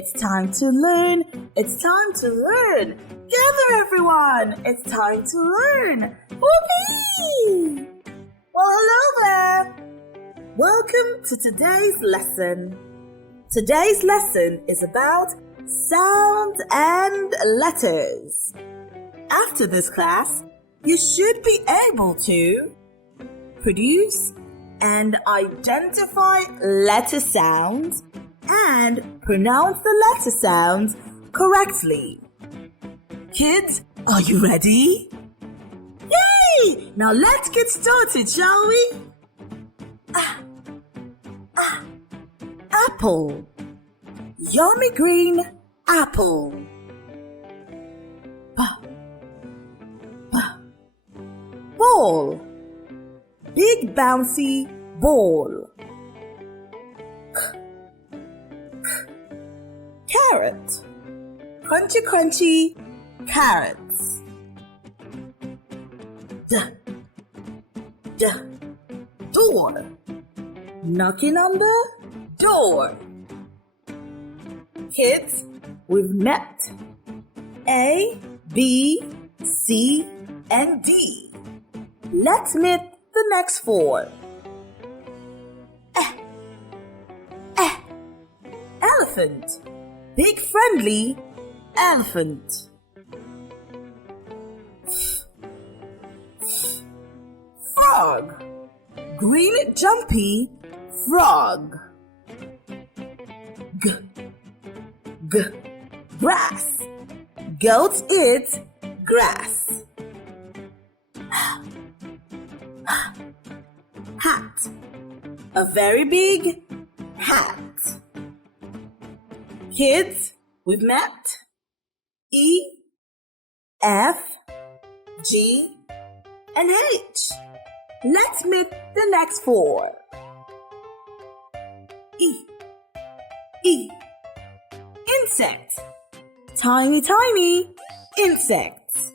It's time to learn. It's time to learn. Gather, everyone. It's time to learn. Whoopee! Well, hello there. Welcome to today's lesson. Today's lesson is about sounds and letters. After this class, you should be able to produce and identify letter sounds and pronounce the letter sounds correctly. Kids, are you ready? Yay! Now let's get started, shall we? Apple. Yummy green apple. Ball. Big bouncy ball. Carrot. Crunchy crunchy carrots. Door. Knocking on the door. Kids, we've met A, B, C, and D. Let's meet the next four. Elephant. Big friendly elephant. Frog. Green jumpy frog. Grass. Goats eat grass. Hat. A very big hat. Kids, we've met E, F, G, and H. Let's meet the next four. E. Insect. Tiny, tiny insects.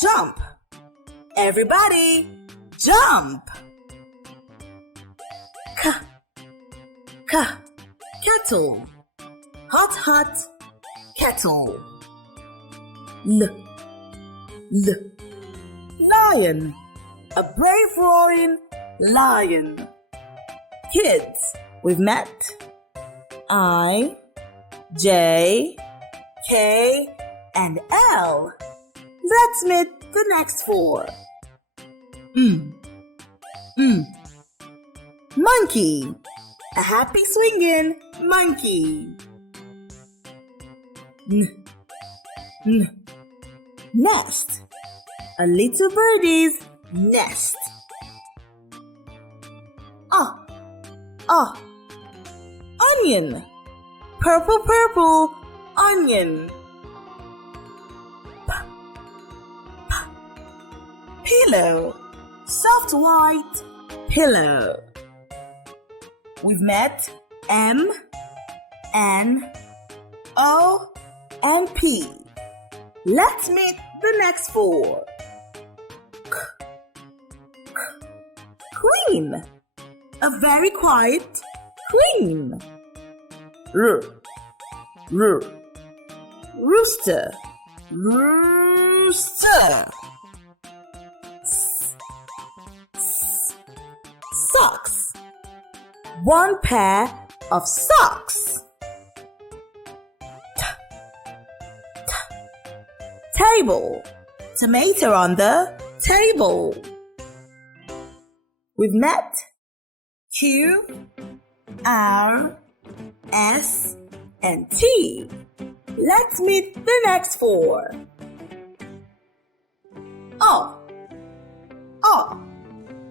Jump. Everybody, jump. Kettle. Hot kettle. Lion. A brave roaring lion. Kids, we've met I, J, K, and L. Let's meet the next four. Monkey. A happy swinging monkey. Nest. A little birdie's nest. Onion. Purple onion. Pillow. Soft white pillow. We've met M, N, O, and P. Let's meet the next four. Queen. A very quiet queen. Rooster. Socks. One pair of socks. Table. Tomato on the table. We've met Q, R, S, and T. Let's meet the next four.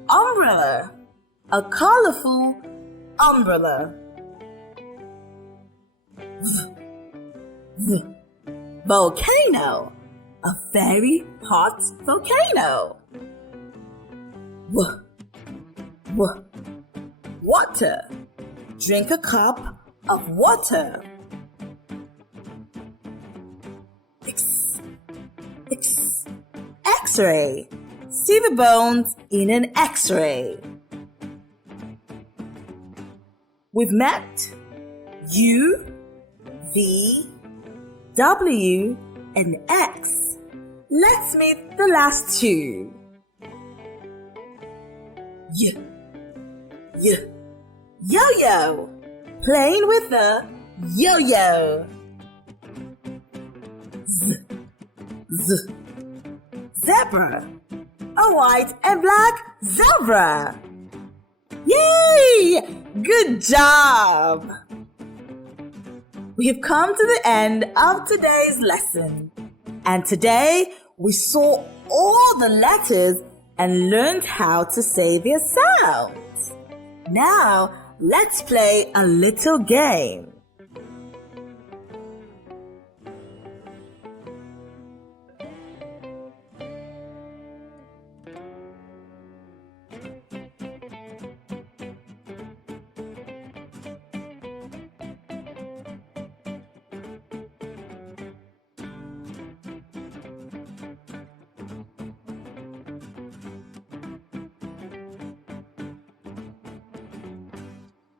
Umbrella. A colorful umbrella. Volcano. A very hot volcano. Water. Drink a cup of water. X-ray. See the bones in an X-ray. We've met U, V, W, and X. Let's meet the last two. Yo-yo. Playing with the yo-yo. Z. Zebra. A white and black zebra. Yay! Good job! We have come to the end of today's lesson. And today we saw all the letters and learned how to say their sounds. Now let's play a little game.